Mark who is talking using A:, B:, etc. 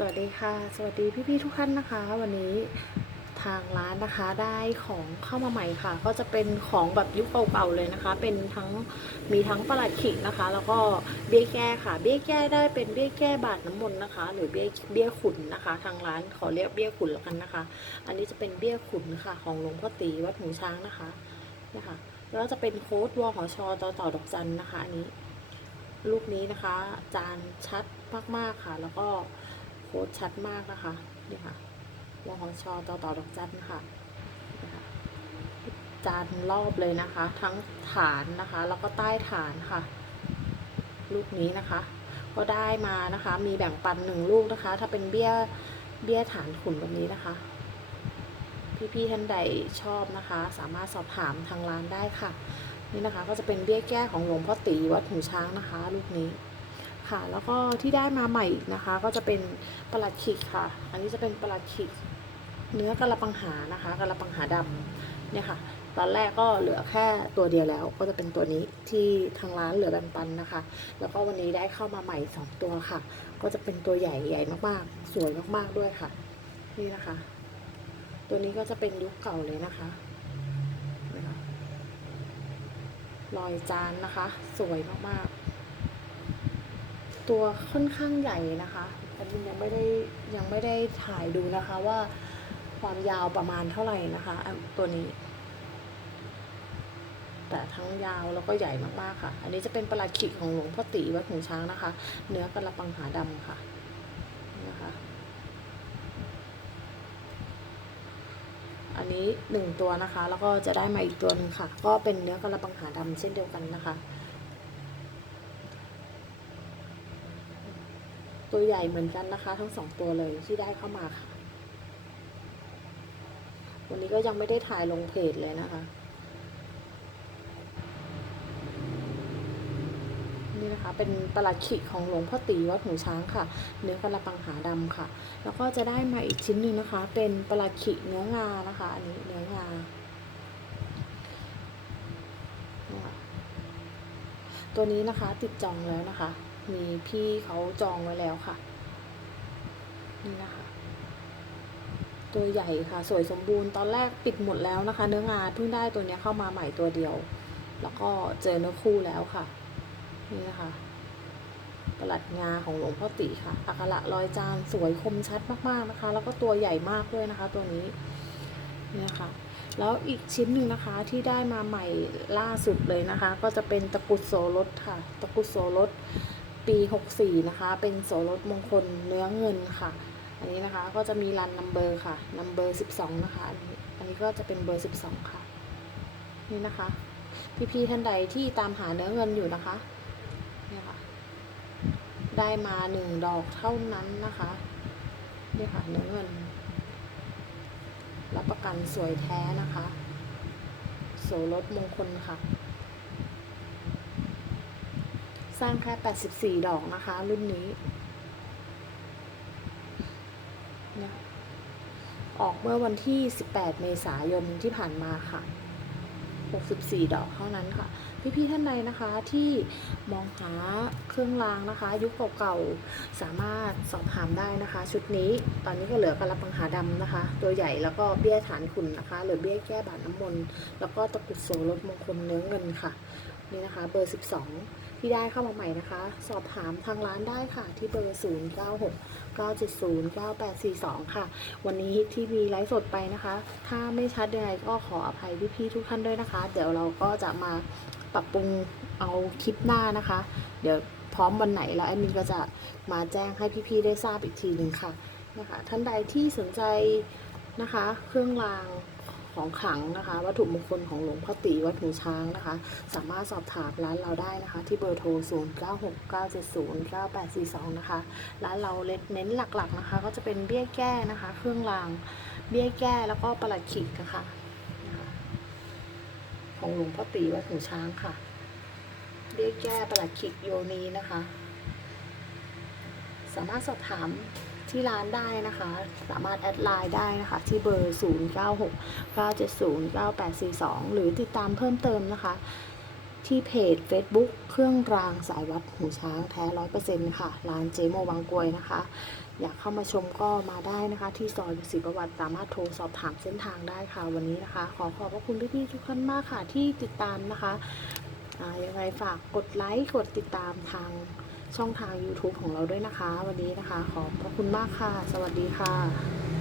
A: สวัสดีค่ะ สวัสดีพี่ๆทุกท่านนะคะ วันนี้ทางร้านนะคะได้ของเข้ามาใหม่ค่ะ ก็จะเป็นของแบบยุคเก่าๆเลยนะคะ เป็นทั้งมีทั้งประหลัดขิกนะคะ แล้วก็เบี้ยแก้ค่ะ เบี้ยแก้ได้เป็นเบี้ยแก้บาทน้ำมนต์นะคะ หรือเบี้ยเบี้ยขุนนะคะ ทางร้านขอเรียกเบี้ยขุนแล้วกันนะคะ อันนี้จะเป็นเบี้ยขุนค่ะ ของหลวงพ่อตีวัดหูช้างนะคะนะคะแล้วจะเป็นโค้ดวอหอชอต่อต่อดอกจันนะคะ อันนี้ ลูกนี้นะคะ จานชัดมากๆค่ะ แล้วก็ โค้ดชัดมากนะคะนี่ค่ะวงของชอต่อต่อดอกจันค่ะนี่ค่ะจานรอบเลยนะคะ ทั้งฐานนะคะ แล้วก็ใต้ฐานค่ะ ลูกนี้นะคะ ก็ได้มานะคะ มีแบ่งปันหนึ่งลูกนะคะ ถ้าเป็นเบี้ยเบี้ยฐานขุนแบบนี้นะคะ พี่ๆท่านใดชอบนะคะ สามารถสอบถามทางร้านได้ค่ะ นี่นะคะ ก็จะเป็นเบี้ยแก้ของหลวงพ่อตีวัดหูช้างนะคะ ลูกนี้ ค่ะ แล้วก็ที่ได้มาใหม่อีกนะคะ ก็จะเป็นปลัดขิกค่ะ อันนี้จะเป็นปลัดขิก เนื้อกระปังหานะคะกระปังหาดำเนี่ยค่ะตอนแรกก็เหลือแค่ตัวเดียวแล้ว ก็จะเป็นตัวนี้ที่ทางร้านเหลือแบ่งปันนะคะ แล้วก็วันนี้ได้เข้ามาใหม่สองตัวค่ะ ก็จะเป็นตัวใหญ่ใหญ่มากๆ สวยมากๆด้วยค่ะ นี่นะคะ ตัวนี้ก็จะเป็นยุคเก่าเลยนะคะนะคะรอยจานนะคะ สวยมากๆ ตัวค่อนข้างใหญ่นะคะแต่บินยังไม่ได้ยังไม่ได้ถ่ายดูนะคะว่าความยาวประมาณเท่าไหร่นะคะ ตัวนี้ แต่ทั้งยาวแล้วก็ใหญ่มากๆค่ะ อันนี้จะเป็นประหลัดขิกของหลวงพ่อตีวัดหูช้างนะคะ เนื้อกระปังหาดำค่ะนะคะอันนี้หนึ่งตัวนะคะ แล้วก็จะได้มาอีกตัวหนึ่งค่ะ ก็เป็นเนื้อกระปังหาดำเช่นเดียวกันนะคะ ตัวใหญ่เหมือนกันนะคะ ทั้งสองตัวเลยที่ได้เข้ามาค่ะ วันนี้ก็ยังไม่ได้ถ่ายลงเพจเลยนะคะ นี่นะคะเป็นประหลัดขิของหลวงพ่อตีวัดหูช้างค่ะ เนื้อกระปังหาดำค่ะ แล้วก็จะได้มาอีกชิ้นหนึ่งนะคะ เป็นประหลัดขิเนื้องานะคะ อันนี้เนื้องาตัวนี้นะคะติดจองแล้วนะคะ มีพี่เขาจองไว้แล้วค่ะ นี่นะคะ ตัวใหญ่ค่ะ สวยสมบูรณ์ตอนแรกปิดหมดแล้วนะคะ เนื้องาเพิ่งได้ตัวนี้เข้ามาใหม่ตัวเดียว แล้วก็เจอเนื้อคู่แล้วค่ะ นี่นะคะประหลัดงาของหลวงพ่อตีค่ะอักระรอยจานสวยคมชัดมากๆนะคะ แล้วก็ตัวใหญ่มากด้วยนะคะ ตัวนี้เนี่ยค่ะ แล้วอีกชิ้นหนึ่งนะคะที่ได้มาใหม่ล่าสุดเลยนะคะ ก็จะเป็นตะกุดโสรสค่ะ ตะกุดโสรส ปี 64 นะคะ เป็นโสรสมงคลเนื้อเงินค่ะ อันนี้นะคะก็จะมีรันนัมเบอร์ค่ะนัมเบอร์ 12 นะคะอันนี้อันนี้ก็จะเป็นเบอร์ 12 ค่ะ นี่นะคะ พี่ๆท่านใดที่ตามหาเนื้อเงินอยู่นะคะนี่ค่ะ ได้มาหนึ่งดอกเท่านั้นนะคะนี่ค่ะเนื้อเงิน รับประกันสวยแท้นะคะ โสรถมงคลค่ะ สร้างแค่ 84 ดอกนะคะ รุ่นนี้นี่ยออกเมื่อวันที่ 18 เมษายนที่ผ่านมาค่ะ 64 ดอกเท่านั้นค่ะ พี่ๆท่านใดนะคะที่มองหาเครื่องรางนะคะ ยุคเก่าๆสามารถสอบถามได้นะคะ ชุดนี้ตอนนี้ก็เหลือกระปังหาดำนะคะ ตัวใหญ่แล้วก็เบี้ยฐานขุนนะคะหรือเบี้ยแก้บาดน้ำมนต์แล้วก็ตะกุดโสรถมงคลเนื้อเงินค่ะ นี่นะคะ เบอร์ 12 ที่ได้เข้ามาใหม่นะคะ สอบถามทางร้านได้ค่ะ ที่เบอร์ 096 970 9842 ค่ะ วันนี้ที่มีไลฟ์สดไปนะคะ ถ้าไม่ชัดยังไงก็ขออภัยพี่ๆทุกท่านด้วยนะคะ เดี๋ยวเราก็จะมาปรับปรุงเอาคลิปหน้านะคะ เดี๋ยวพร้อมวันไหนแล้วแอดมินก็จะมาแจ้งให้พี่ๆได้ทราบอีกทีหนึ่งค่ะนะคะท่านใดที่สนใจนะคะ เครื่องรางข ของขลังนะคะ วัตถุมงคลของหลวงพ่อตีวัดหูช้างนะคะ สามารถสอบถามร้านเราได้นะคะ ที่เบอร์โทร 0 9 6 9 7 0 9 8 4 2 นะคะ ร้านเราเน้นหลักๆนะคะ ก็จะเป็นเบี้ยแก้นะคะ เครื่องราง เบี้ยแก้แล้วก็ประหลัดขิกนะคะนะคะของหลวงพ่อตีวัดหูช้างค่ะ เบี้ยแก้ประหลัดขิกโยนีนะคะ สามารถสอบถาม ที่ร้านได้นะคะ สามารถแอดไลน์ได้นะคะ ที่เบอร์ 0 9 6 9 7 0 9 8 4 2 หรือติดตามเพิ่มเติมนะคะ ที่เพจ Facebook เครื่องรางสายวัดหูช้างแท้ร้อยเปอร์เซ็นต์ค่ะ ร้านเจโมบางกวยนะคะ อยากเข้ามาชมก็มาได้นะคะ ที่ซอยศรีประวัติสามารถโทรสอบถามเส้นทางได้ค่ะ วันนี้นะคะ ขอขอบพระคุณพี่ๆทุกท่านมากค่ะที่ติดตามนะคะยังไงฝากกดไลค์กดติดตามทาง ช่องทาง YouTube ของเราด้วยนะคะ วันนี้นะคะ ขอบพระคุณมากค่ะ สวัสดีค่ะ